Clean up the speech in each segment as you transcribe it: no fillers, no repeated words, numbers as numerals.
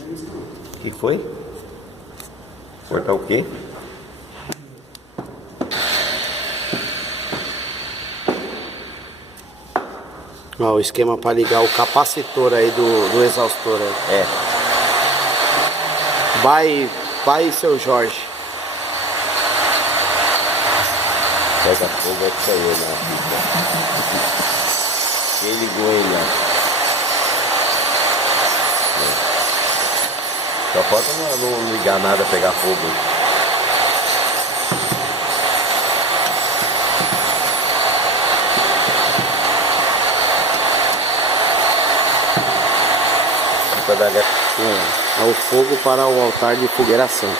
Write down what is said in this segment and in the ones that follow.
O que foi? Cortar o quê? Ó, o esquema para ligar o capacitor aí do exaustor aí. É. Vai, seu Jorge. Pega fogo é que saiu na fita. Quem ligou ele lá? Só falta não ligar nada, pegar fogo. É o fogo para o altar de fogueira santa.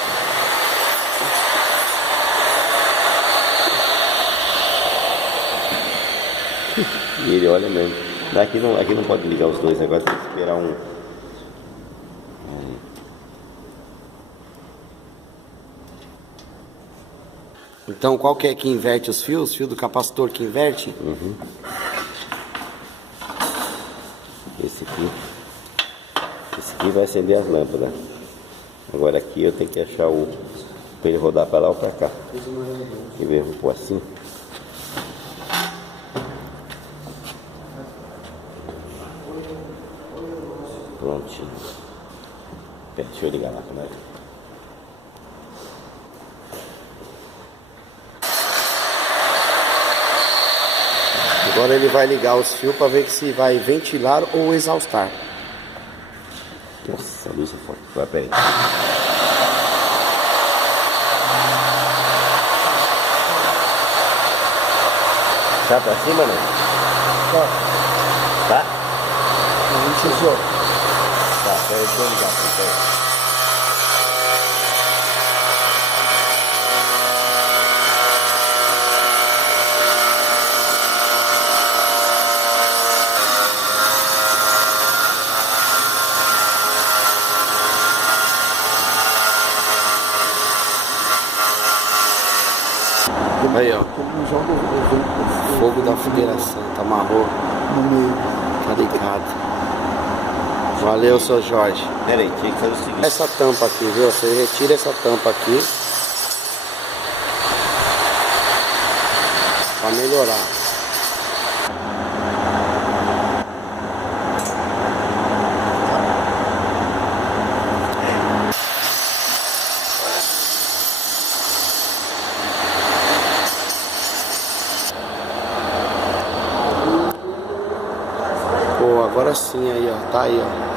E ele olha mesmo. Aqui não pode ligar os dois, agora tem que esperar um. Então qual que é que inverte os fios? Fio do capacitor que inverte? Uhum. Esse aqui vai acender as lâmpadas. Agora aqui eu tenho que achar para ele rodar para lá ou para cá. Quer ver? Vou pôr assim. Prontinho. Deixa eu ligar lá, né? Agora ele vai ligar os fios para ver se vai ventilar ou exaustar. Nossa, a luz é forte. Vai, peraí. Tá pra cima, não? Tá. Tá? A gente usou. Tá, peraí, deixa eu ligar aqui, peraí. Aí, ó. Ele joga o Fogo da fogueira santa, amarrou. no meio. Tá ligado. Valeu, seu Jorge. Peraí, tinha que fazer o seguinte. Essa tampa aqui, viu? Você retira essa tampa aqui para melhorar. Pô, agora sim aí, ó. Tá aí, ó.